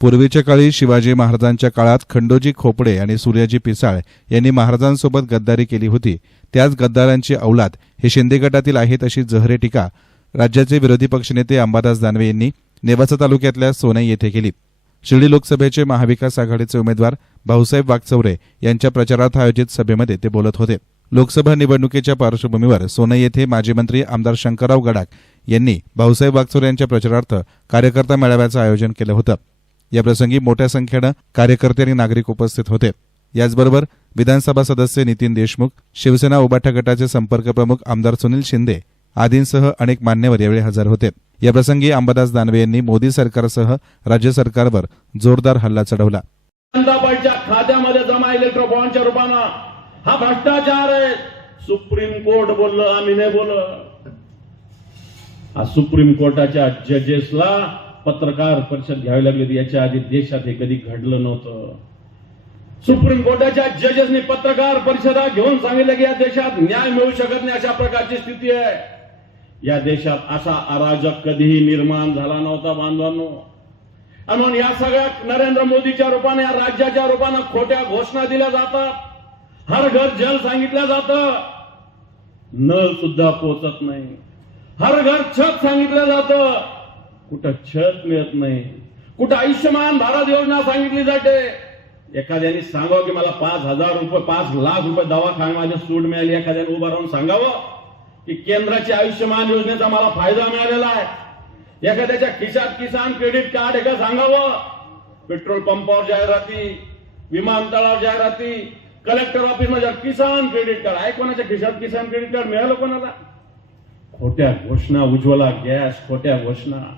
पूर्वीच्या काळी शिवाजी महाराजांच्या काळात खंडोजी खोपडे आणि सूर्याजी पिसाळ यांनी महाराजांसोबत गद्दारी केली होती. त्याच गद्दारांची औलाद हे शिंदे गटातील आहेत अशी जहरे टीका राज्याचे विरोधी पक्षनेते अंबादास दानवे यांनी नेवासा तालुक्यातल्या सोनई येथे केली. शिर्डी लोकसभेचे महाविकास आघाडीचे उमेदवार भाऊसाहेब वागचौरे यांच्या प्रचारार्थ आयोजित सभेमध्ये ते बोलत होते. लोकसभा निवडणुकीच्या पार्श्वभूमीवर सोनई येथे माजी मंत्री आमदार शंकरराव गडाख यांनी भाऊसाहेब वागचौरे यांच्या प्रचारार्थ कार्यकर्ता मेळाव्याचं आयोजन केलं होतं. याप्रसंगी मोठ्या संख्येनं कार्यकर्ते आणि नागरिक उपस्थित होते. याचबरोबर विधानसभा सदस्य नितीन देशमुख शिवसेना उबाठा गटाचे संपर्क प्रमुख आमदार सुनील शिंदे आदींसह अनेक मान्यवर यावेळी हजर होते. याप्रसंगी अंबादास दानवे यांनी मोदी सरकारसह राज्य सरकारवर जोरदार हल्ला चढवला. अहमदाबादच्या खात्यामध्ये जमा इलेक्ट्रो रुपानं हा भ्रष्टाचार आहे. सुप्रीम कोर्ट बोललं आम्ही नाही बोल सुप्रीम कोर्टाच्या जजेसला पत्रकार परिषद घ्यावी लागली होती. याच्या आधी देशात हे कधी घडलं नव्हतं. सुप्रीम कोर्टाच्या जजेसनी पत्रकार परिषदा घेऊन सांगितलं की या देशात न्याय मिळू शकत नाही अशा प्रकारची स्थिती आहे. या देशात असा अराजक कधीही निर्माण झाला नव्हता बांधवांनो. आणि म्हणून या सगळ्या नरेंद्र मोदीच्या रूपाने या राज्याच्या रूपाने खोट्या घोषणा दिल्या जातात. हर घर जल सांगितलं जातं. नळ सुद्धा पोचत नाही. हर घर छत सांगितलं जातं. कुठं छत मिळत नाही. कुठं आयुष्यमान भारत योजना सांगितली जाते. एखाद्याने सांगावं की मला पाच हजार रुपये पाच लाख रुपये दवाखान्यामध्ये सूट मिळाली. एखाद्याने उभं राहून सांगावं की केंद्राची आयुष्यमान योजनेचा मला फायदा मिळालेला आहे. एखाद्याच्या खिशात किसान क्रेडिट कार्ड एका का सांगावं? पेट्रोल पंपावर जाहिराती विमानतळावर जाहिराती कलेक्टर ऑफिसमध्ये किसान क्रेडिट कार्ड. आहे कोणाच्या खिशात किसान क्रेडिट कार्ड मिळालं कोणाला? खोट्या घोषणा उज्ज्वला गॅस खोट्या घोषणा.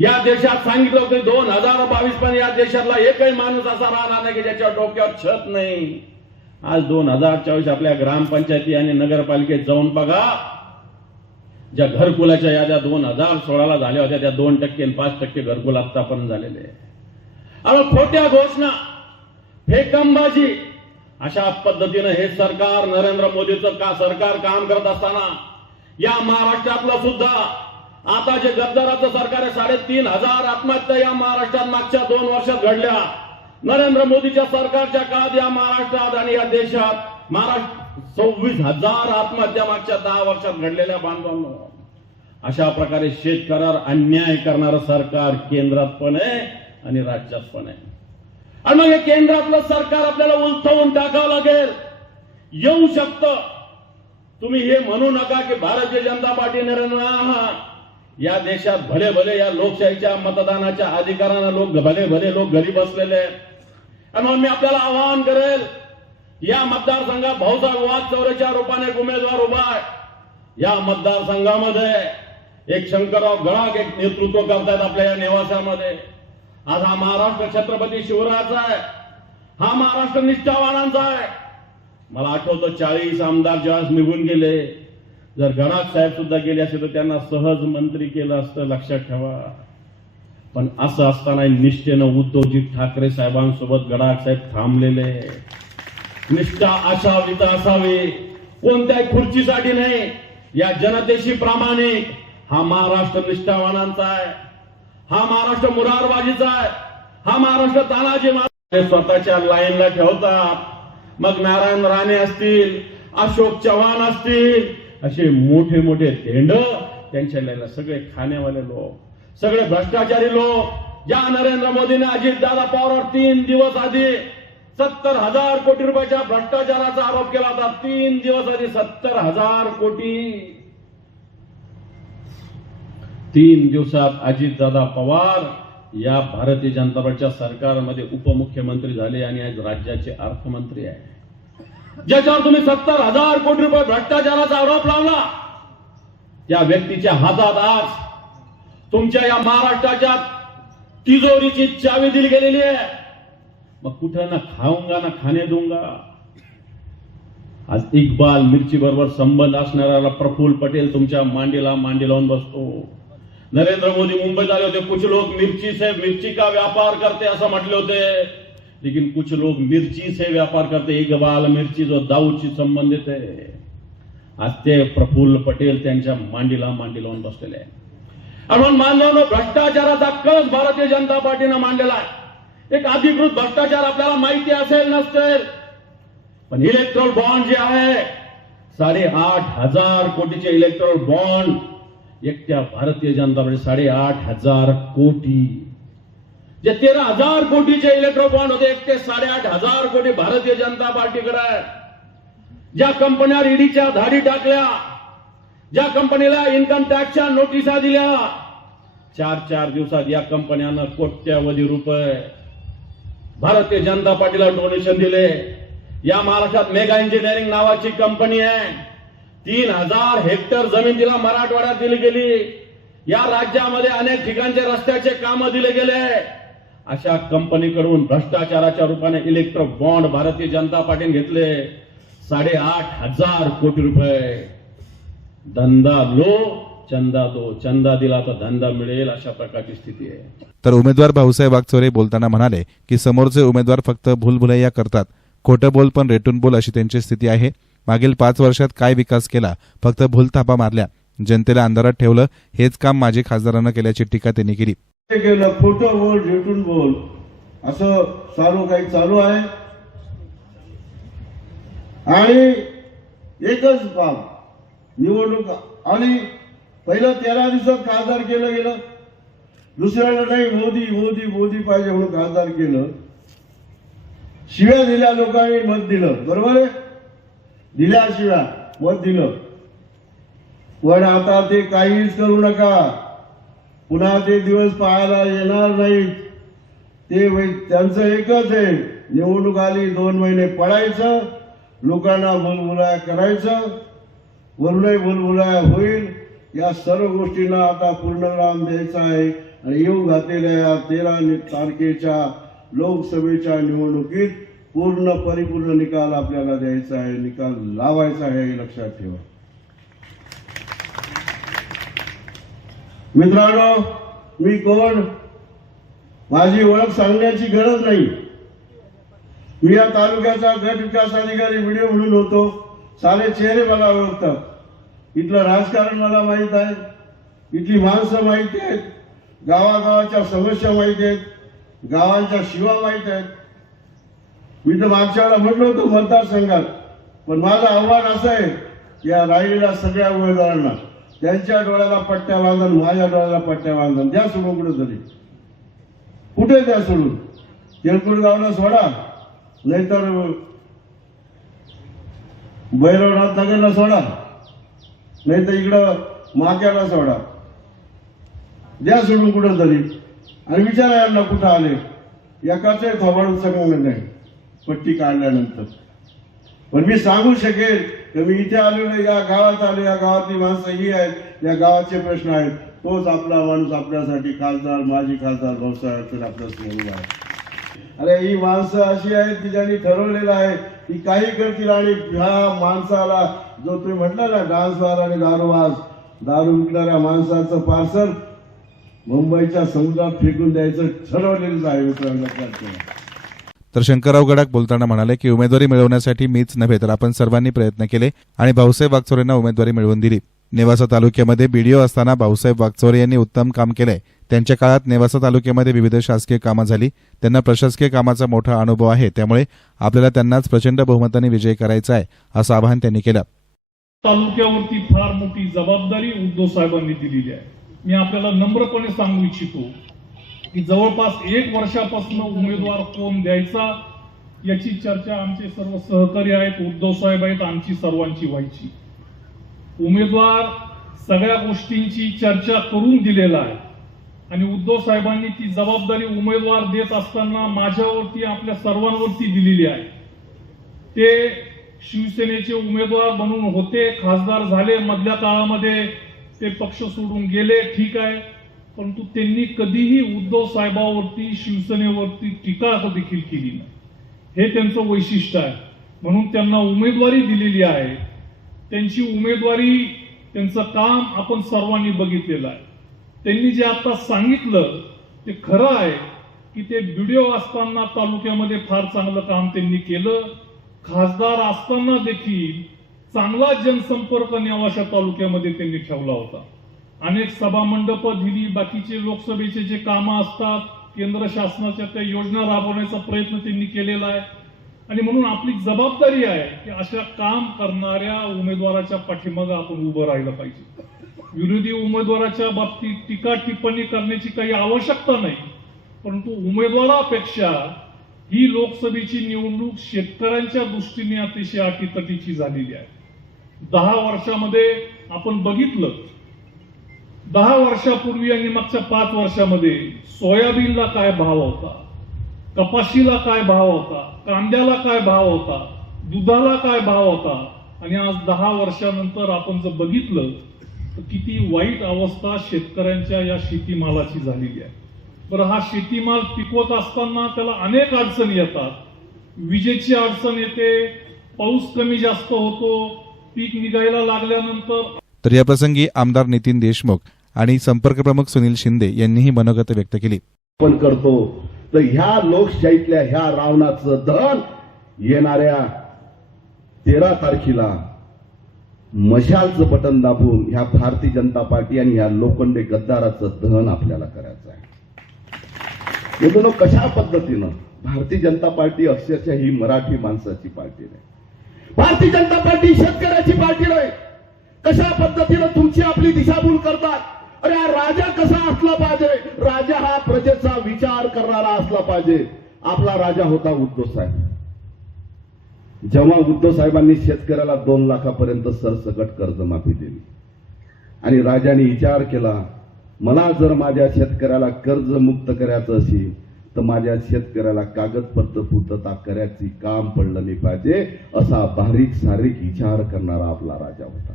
या देशात सांगितलं होतं दोन हजार बावीस पण या देशातला एकही माणूस असा राहणार नाही की ज्याच्या डोक्यावर छत नाही आज दोन हजार चोवीस आपल्या ग्रामपंचायती आणि नगरपालिकेत जाऊन बघा ज्या घरकुलाच्या याद्या दोन हजार सोळाला झाल्या होत्या त्या दोन टक्के आणि पाच टक्के घरकुल आतापर्यंत झालेले आहे. खोट्या घोषणा फेकंबाजी अशा पद्धतीनं हे सरकार नरेंद्र मोदीचं का सरकार काम करत असताना या महाराष्ट्रातलं सुद्धा आता जे गद्दाराचं सरकार आहे साडेतीन हजार आत्महत्या या महाराष्ट्रात मागच्या दोन वर्षात घडल्या. नरेंद्र मोदीच्या सरकारच्या काळात या महाराष्ट्रात आणि या देशात महाराष्ट्र सव्वीस हजार आत्महत्या मागच्या दहा वर्षात घडलेल्या बांधवांना अशा प्रकारे शेतकऱ्यावर अन्याय करणारं सरकार केंद्रात पण आहे आणि राज्यात पण आहे. आणि मग हे केंद्रातलं सरकार आपल्याला उलथवून टाकावं लागेल. येऊ शकतं. तुम्ही हे म्हणू नका की भारतीय जनता पार्टी नरेंद्र हा या देशात भले भले या लोकशाहीच्या मतदानाच्या अधिकारानं लोक भले भले लोक घरी बसलेले आहेत. आणि म्हणून मी आपल्याला आवाहन करेल या मतदारसंघात भाऊसाहेब वाद चौरेच्या रूपाने एक उमेदवार उभा आहे. या मतदारसंघामध्ये एक शंकरराव गळाक एक नेतृत्व करतायत आपल्या या निवासामध्ये. आज हा महाराष्ट्र छत्रपती शिवरायाचा आहे. हा महाराष्ट्र निष्ठावानांचा आहे. मला आठवतं चाळीस आमदार ज्यावेळेस निघून गेले जर गणात साहेब सुद्धा गेले असते तर त्यांना सहज मंत्री केलं असतं लक्षात ठेवा. पण असं असताना निष्ठेनं उद्धवजी ठाकरे साहेबांसोबत गडाख साहेब थांबलेले. निष्ठा आशा विता असावी. कोणत्याही खुर्चीसाठी नाही. या जनतेशी प्रामाणिक. हा महाराष्ट्र निष्ठावानांचा आहे. हा महाराष्ट्र मुरारबाजीचा आहे. हा महाराष्ट्र तानाजी महाराज स्वतःच्या लाईनला ठेवतात. मग नारायण राणे असतील अशोक चव्हाण असतील असे मोठे मोठे धेंड त्यांच्या लाईनला सगळे खाण्यावाले लोक सगळे भ्रष्टाचारी लोक. ज्या नरेंद्र मोदीने अजितदादा पवारवर तीन दिवस आधी सत्तर हजार कोटी रुपयाच्या भ्रष्टाचाराचा आरोप केला होता. तीन दिवस आधी सत्तर हजार कोटी. तीन दिवसात अजितदादा पवार या भारतीय जनता पार्टीच्या सरकारमध्ये उपमुख्यमंत्री झाले आणि आज राज्याचे अर्थमंत्री आहे ज्याच्यावर तुम्ही सत्तर हजार कोटी रुपये भ्रष्टाचाराचा आरोप लावला त्या व्यक्तीच्या हातात आज तुमच्या या महाराष्ट्राच्या तिजोरीची चावी दिली गेलेली आहे. मग कुठं ना खाऊंगा ना खाणे दूंगा. आज इक्बाल मिरची बरोबर संबंध असणाऱ्याला प्रफुल्ल पटेल तुमच्या मांडीला मांडी लावून बसतो. नरेंद्र मोदी मुंबईत आले होते कुछ लोक मिरची से मिरची का व्यापार करते असं म्हटले होते. लेकिन कुछ लोग मिर्ची से व्यापार करते इकबाल मिरची जो दाऊदशी संबंधित आहे आज ते प्रफुल्ल पटेल त्यांच्या मांडीला मांडी लावून बसलेले आहे। म्हणून मानवानं भ्रष्टाचाराचा कळस भारतीय जनता पार्टीनं मांडलेला आहे। एक अधिकृत भ्रष्टाचार आपल्याला माहिती असेल नसेल पण इलेक्ट्रॉल बॉन्ड जे आहे साडेआठ हजार कोटीचे इलेक्ट्रॉल बॉन्ड एकट्या भारतीय जनता पार्टी साडेआठ हजार कोटी जे तेरा हजार कोटीचे इलेक्ट्रॉल बॉन्ड होते एक ते साडेआठ हजार कोटी भारतीय जनता पार्टीकडे आहे. ज्या कंपन्या ईडीच्या धाडी टाकल्या ज्या कंपनीला इन्कम टॅक्सच्या नोटिसा दिल्या चार चार दिवसात या कंपन्यानं कोट्यवधी रुपये भारतीय जनता पार्टीला डोनेशन दिले. या महाराष्ट्रात मेगा इंजिनिअरिंग नावाची कंपनी आहे. तीन हजार हेक्टर जमीन तिला मराठवाड्यात दिली गेली. या राज्यामध्ये अनेक ठिकाणचे रस्त्याचे काम दिले गेले. अशा कंपनीकडून भ्रष्टाचाराच्या रूपाने इलेक्ट्रिक बॉन्ड भारतीय जनता पार्टीने घेतले. साडेआठ हजार कोटी रुपये. धंदा लो चंदा दो चंदा दिला तर धंदा मिळेल अशा प्रकारची स्थिती आहे. तर उमेदवार भाऊसाहेब वागचोरे बोलताना म्हणाले की समोरचे उमेदवार फक्त भूलभुलैया करतात. खोटं बोल पण रेटून बोल अशी त्यांची स्थिती आहे. मागील पाच वर्षात काय विकास केला? फक्त भूलथापा मारल्या. जनतेला अंधारात ठेवलं. हेच काम माजी खासदारानं केल्याची टीका त्यांनी केली. केलं खोटं बोल झेटून बोल. असं चालू काही चालू आहे? आणि एकच बाब निवडणूक आणि पहिलं तेरा दिवसात खासदार केलं गेलं. दुसऱ्याला नाही मोदी मोदी मोदी पाहिजे म्हणून खासदार केलं. शिव्या दिल्या लोकांनी मत दिलं. बरोबर आहे? दिल्या शिव्या मत दिलं. पण आता ते काहीच करू नका. पुन्हा ते दिवस पाहायला येणार नाहीत ते त्यांचं एकच आहे. निवडणूक आली दोन महिने पडायचं. लोकांना बुलबुलाया करायचं. वरूनही बुलबुलाया होईल. या सर्व गोष्टींना आता पूर्णग्राम द्यायचा आहे. आणि येऊ घातलेल्या या तेरा तारखेच्या लोकसभेच्या निवडणुकीत पूर्ण परिपूर्ण निकाल आपल्याला द्यायचा आहे. निकाल लावायचा आहे हे लक्षात ठेवा. मित्रांनो मी कोण? माझी ओळख सांगण्याची गरज नाही. मी या तालुक्याचा गट विकास अधिकारी व्हिडिओ म्हणून होतो. सारे चेहरे मला ओळखतात. इथलं राजकारण मला माहीत आहे. इथली माणसं माहिती आहेत. गावागावाच्या समस्या माहिती आहेत. गावांच्या शिवा माहीत आहेत. मी तर मागच्या वेळा म्हटलं होतं मतदारसंघात. पण माझं आव्हान असं आहे या राहिलेल्या सगळ्या उमेदवारांना. त्यांच्या डोळ्याला पट्ट्या बांधून माझ्या डोळ्याला पट्ट्या बांधून. द्या सोडून कुठे तरी. कुठे द्या सोडून? तेलकुट गावला सोडा. नाहीतर भैरवनाथ नगरला सोडा. नाहीतर इकडं माक्याला सोडा. द्या सोडून कुठं तरी. आणि विचारा यांना कुठं आले. एकाच थोबाडून सगळं नाही. पट्टी काढल्यानंतर. पण मी सांगू शकेल मी इथे आलो नाही या गावात आलो या गावातली माणसं ही आहेत या गावाचे प्रश्न आहेत. तोच आपला माणूस आपल्यासाठी खासदार माजी खासदार भाऊसाहेब तर आपल्या आहे. अरे ही माणसं अशी आहेत की ज्यांनी ठरवलेलं आहे की काही करतील आणि ह्या माणसाला जो तुम्ही म्हटला ना डान्सवार आणि दारूवाज दारू विकणाऱ्या माणसाचं पार्सल मुंबईच्या समुद्रात फेकून द्यायचं ठरवलेलंच आहे मित्रांना तर शंकरराव गडाख बोलताना म्हणाले की उमेदवारी मिळवण्यासाठी मीच नव्हे तर आपण सर्वांनी प्रयत्न केले आणि भाऊसाहेब वागचोरेंना उमेदवारी मिळवून दिली. नेवासा तालुक्यामध्ये बीडीओ असताना भाऊसाहेब वागचोरे यांनी उत्तम काम केलंय. त्यांच्या काळात नेवासा तालुक्यामध्ये विविध शासकीय कामं झाली. त्यांना प्रशासकीय कामाचा मोठा अनुभव आहे. त्यामुळे आपल्याला त्यांनाच प्रचंड बहुमताने विजय करायचा आहे असं आवाहन त्यांनी केलं. तालुक्यावरती फार मोठी जबाबदारी उद्धव साहेबांनी दिलेली आहे. मी आपल्याला नम्रपणे सांगू इच्छितो की जवळपास एक वर्षापासून उमेदवार कोण द्यायचा याची चर्चा आमचे सर्व सहकारी आहेत उद्धव साहेब आहेत आमची सर्वांची व्हायची. उमेदवार सगळ्या गोष्टींची चर्चा करून दिलेला आहे. आणि उद्धव साहेबांनी ती जबाबदारी उमेदवार देत असताना माझ्यावरती आपल्या सर्वांवरती दिलेली आहे. ते शिवसेनेचे उमेदवार म्हणून होते खासदार झाले मधल्या काळामध्ये ते पक्ष सोडून गेले ठीक आहे. परंतु त्यांनी कधीही उद्धव साहेबावरती शिवसेनेवरती टीका देखील केली नाही. हे त्यांचं वैशिष्ट्य आहे. म्हणून त्यांना उमेदवारी दिलेली आहे. त्यांची उमेदवारी त्यांचं काम आपण सर्वांनी बघितलेलं आहे. त्यांनी जे आता सांगितलं ते खरं आहे की ते व्हिडिओ असताना तालुक्यामध्ये फार चांगलं काम त्यांनी केलं. खासदार असताना देखील चांगला जनसंपर्क नेवाशा तालुक्यामध्ये त्यांनी ठेवला होता. अनेक सभा मंडप दिली बाकीचे लोकसभेचे जे कामं असतात केंद्र शासनाच्या त्या योजना राबवण्याचा प्रयत्न त्यांनी केलेला आहे. आणि म्हणून आपली जबाबदारी आहे की अशा काम करणाऱ्या उमेदवाराच्या पाठीमागं आपण उभं राहिलं पाहिजे. विरोधी उमेदवाराच्या बाबतीत टीका टिप्पणी करण्याची काही आवश्यकता नाही परंतु उमेदवारापेक्षा ही लोकसभेची निवडणूक शेतकऱ्यांच्या दृष्टीने अतिशय अटीतटीची झालेली आहे. दहा वर्षामध्ये आपण बघितलं दहा वर्षापूर्वी आणि मागच्या पाच वर्षामध्ये सोयाबीनला काय भाव होता? कपाशीला काय भाव होता? कांद्याला काय भाव होता? दुधाला काय भाव होता? आणि आज दहा वर्षानंतर आपण जर बघितलं तर किती वाईट अवस्था शेतकऱ्यांच्या या शेतीमालाची झालेली आहे. बरं हा शेतीमाल पिकवत असताना त्याला अनेक अडचणी येतात. विजेची अडचण येते पाऊस कमी जास्त होतो पीक निघायला लागल्यानंतर तर याप्रसंगी आमदार नितीन देशमुख आणि संपर्क प्रमुख सुनील शिंदे यांनीही मनोगत व्यक्त केली. पण करतो. तर ह्या लोकशाहीतल्या ह्या रावणाचं दहन येणाऱ्या तेरा तारखेला मशालचं बटन दाबून ह्या भारतीय जनता पार्टी आणि ह्या लोखंडे गद्दाराचं दहन आपल्याला करायचं आहे. मित्रांनो कशा पद्धतीनं भारतीय जनता पार्टी अक्षरशः ही मराठी माणसाची पार्टी नाही. भारतीय जनता पार्टी शेतकऱ्याची पार्टी नाही. कशा पद्धतीनं तुमची आपली दिशाभूल करतात? अरे हा राजा कसा असला पाहिजे? राजा हा प्रजेचा विचार करणारा असला पाहिजे. आपला राजा होता उद्धव साहेब. जेव्हा उद्धव साहेबांनी शेतकऱ्याला दोन लाखापर्यंत सरसकट कर्जमाफी दिली. आणि राजाने विचार केला मला जर माझ्या शेतकऱ्याला कर्जमुक्त करायचं असेल तर माझ्या शेतकऱ्याला कागदपत्र पूर्तता करायची काम पडलं नाही पाहिजे असा बारीक सारीक विचार करणारा आपला राजा होता.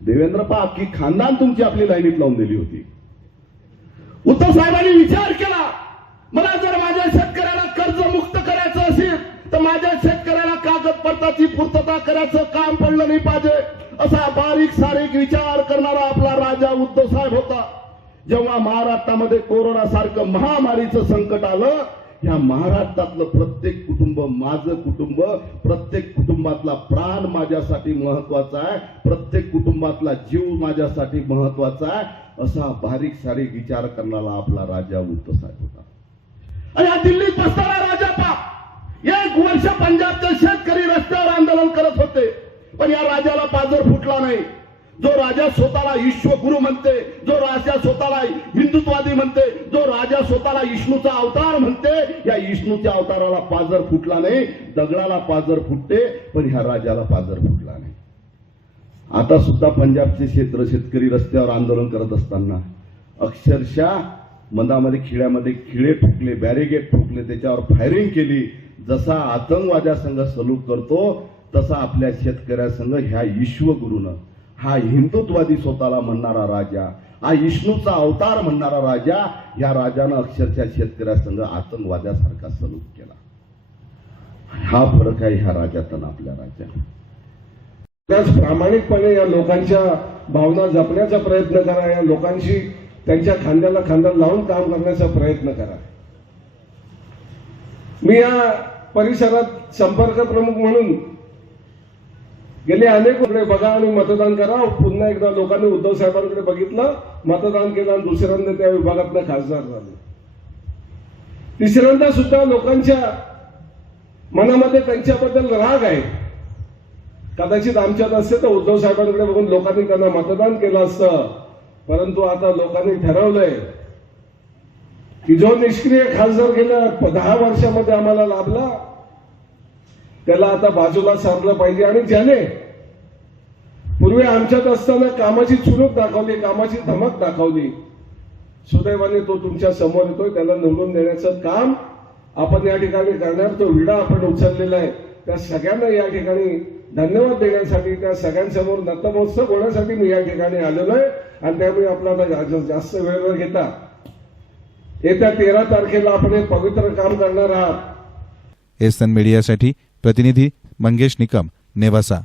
देवेंद्र पा अख्खी खानदान तुमची आपली लाईनीत लावून दिली होती. उद्धव साहेबांनी विचार केला मला जर माझ्या शेतकऱ्याला कर्ज मुक्त करायचं असेल तर माझ्या शेतकऱ्याला कागदपत्राची पूर्तता करायचं काम पडलं नाही पाहिजे. असा बारीक सारीक विचार करणारा आपला राजा उद्धव साहेब होता. जेव्हा महाराष्ट्रामध्ये कोरोना सारखं महामारीचं संकट आलं या महाराष्ट्रातलं प्रत्येक कुटुंब माझं कुटुंब प्रत्येक कुटुंबातला प्राण माझ्यासाठी महत्त्वाचा आहे. प्रत्येक कुटुंबातला जीव माझ्यासाठी महत्त्वाचा आहे. असा बारीक सारीक विचार करणारा आपला राजा वृत्त साहेब होता. आणि या दिल्लीत बसणारा राजा पा एक वर्ष पंजाबचे शेतकरी रस्त्यावर आंदोलन करत होते. पण या राजाला पाजर फुटला नाही. जो राजा स्वतःला विश्वगुरु म्हणते जो राजा स्वतःला हिंदुत्वादी म्हणते जो राजा स्वतःला विष्णूचा अवतार म्हणते या विष्णूच्या अवताराला पाजर फुटला नाही दगडाला पाजर फुटते पण ह्या राजाला पाजर फुटला नाही. आता सुद्धा पंजाबचे क्षेत्र शेतकरी रस्त्यावर आंदोलन करत असताना अक्षरशः मनामध्ये खिड्यामध्ये खिळे फुटले बॅरिगेट फुटले त्याच्यावर फायरिंग केली. जसा आतंकवाद्यासंघ सलूक करतो तसा आपल्या शेतकऱ्यासंघ ह्या विश्वगुरूनं हा हिंदुत्वादी स्वतःला म्हणणारा राजा हा विष्णूचा अवतार म्हणणारा राजा या राजानं अक्षरशः शेतकऱ्यासंग आतंकवाद्यासारखा सलूक केला. हा फरक आहे ह्या राजातन आणि आपल्या राज्यात त्याच प्रामाणिकपणे या लोकांच्या भावना जपण्याचा प्रयत्न करा या लोकांशी त्यांच्या खांद्याला खांदा लावून काम करण्याचा प्रयत्न करा. मी या परिसरात संपर्क प्रमुख म्हणून गेले अनेक वेळे बघा आणि मतदान करा. पुन्हा एकदा लोकांनी उद्धव साहेबांकडे बघितलं. मतदान केलं आणि दुसऱ्यांदा त्या विभागातनं खासदार झाले. तिसऱ्यांदा सुद्धा लोकांच्या मनामध्ये त्यांच्याबद्दल राग आहे. कदाचित आमच्यात असते तर उद्धव साहेबांकडे बघून लोकांनी त्यांना मतदान केलं असतं. परंतु आता लोकांनी ठरवलंय की जो निष्क्रिय खासदार गेल्या दहा वर्षामध्ये आम्हाला लाभला त्याला आता बाजूला सारलं पाहिजे. आणि ज्याने पूर्वी आमच्यात असताना कामाची चुरूक दाखवली कामाची धमक दाखवली सुदैवाने तो तुमच्यासमोर येतोय त्याला निवडून देण्याचं काम आपण या ठिकाणी करणार. तो विडा आपण उचललेला आहे. त्या सगळ्यांना या ठिकाणी धन्यवाद देण्यासाठी त्या सगळ्यांसमोर नतमोत्सव होण्यासाठी मी या ठिकाणी आलेलो आहे. आणि त्यामुळे आपल्याला जास्त वेळ न घेता येत्या तेरा तारखेला आपण एक पवित्र काम करणार आहात. एसन मीडियासाठी प्रतिनिधी मंगेश निकम नेवासा।